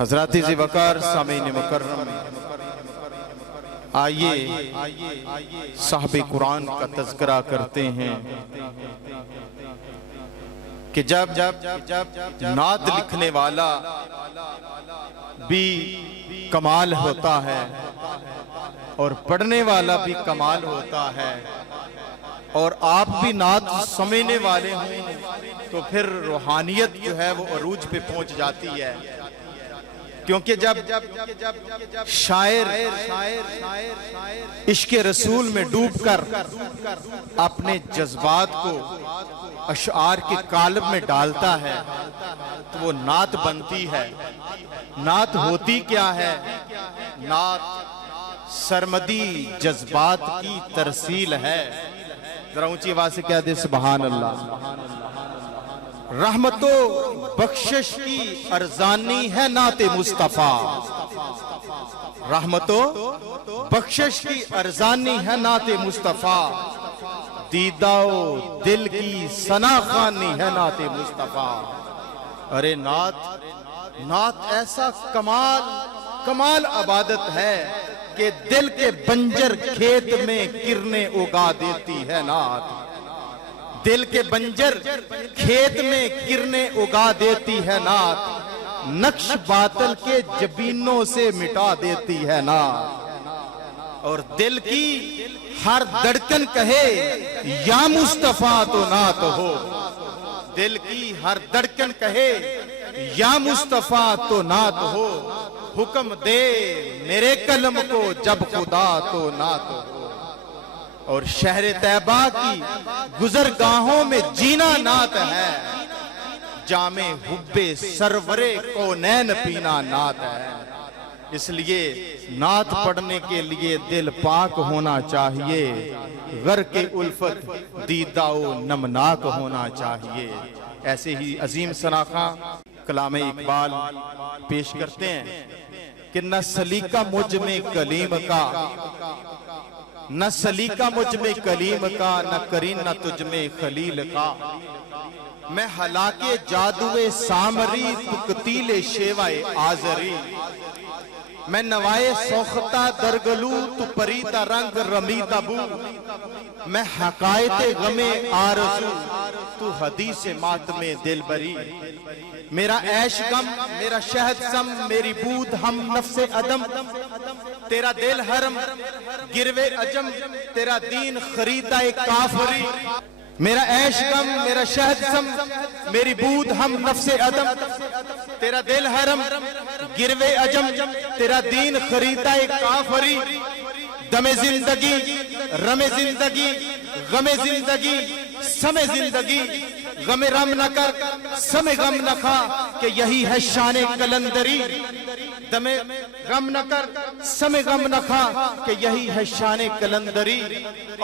حضرات ذی وقار سامعین مکرم، آئیے صاحب قرآن کا تذکرہ کرتے ہیں کہ جب نعت لکھنے والا بھی کمال ہوتا ہے اور پڑھنے والا بھی کمال ہوتا ہے، اور آپ بھی نعت سمجھنے والے ہوں تو پھر روحانیت جو ہے وہ عروج پہ پہنچ جاتی ہے۔ کیونکہ جب شاعر عشق رسول میں ڈوب کر اپنے جذبات کو اشعار کے قالب میں ڈالتا ہے تو وہ نعت بنتی ہے۔ نعت ہوتی کیا ہے؟ نعت سرمدی جذبات کی ترسیل ہے۔ ذرا اونچی آواز سے کہہ دے سبحان اللہ۔ رحمت و بخشش کی ارزانی ہے نعت مصطفیٰ، رحمت و بخشش کی ارزانی ہے نعت مصطفیٰ، دیدہ و دل کی ثنا خوانی ہے نعت مصطفیٰ۔ ارے نعت ایسا کمال عبادت ہے کہ دل کے بنجر کھیت میں کرنے اگا دیتی ہے نعت، دل کے بنجر کھیت میں کرنے اگا دیتی ہے نعت، نقش باطل کے جبینوں سے مٹا دیتی ہے نعت، اور دل کی ہر دھڑکن کہے یا مصطفیٰ تو نعت ہو، دل کی ہر دھڑکن کہے یا مصطفیٰ تو نعت ہو، حکم دے میرے قلم کو جب خدا تو نعت ہو۔ اور شہر طیبہ کی گزرگاہوں میں جینا نعت ہے، جام حب سرور کونین پینا نعت ہے۔ اس لیے نعت پڑھنے کے لیے دل پاک ہونا چاہیے، غرق الفت دیدہ و نمناک ہونا چاہیے۔ ایسے ہی عظیم ثناخواں کلام اقبال پیش کرتے ہیں کہ نہ سلیقہ مجھ میں کلیم کا، نہ سلیقہ مجھ میں کلیم کا، نہ کرینہ تجھ میں خلیل کا، میں ہلاک جادوے سامری تو قتیل شیوائے آزری، میں نوائے سوختہ درگلو تو پریتا رنگ رمیتا بو، میں حقائق غم آرزو تو حدیث ماتم دل بری، میرا عیش غم میرا شہد سم میری بود ہم نفس عدم، تیرا دل حرم گروے عجم تیرا دین خریدہ کافری، میرا عیش غم میرا شہد سم میری بود ہم نفس عدم، تیرا دل حرم گروے عجم تیرا دین خریدہ کافری، دم زندگی رم زندگی غم زندگی سم زندگی، غم رم نہ کر سم غم نہ کھا کہ یہی ہے شان کلندری، دم غم نہ کر سم غم نہ کھا کہ یہی ہے شان کلندری،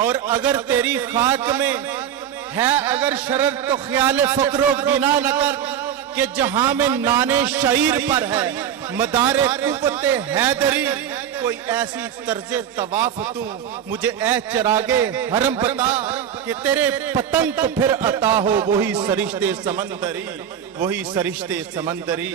اور اگر تیری خاک میں ہے اگر شرر تو خیال فقر و گنا نہ کر کہ جہاں میں نانے شعیر پر ہے مدار قوت حیدری، کوئی ایسی طرز طواف تو مجھے اے چراغے حرم بتا کہ تیرے پتنگ تو پھر عطا ہو وہی سرشتے سمندری، وہی سرشتے سمندری۔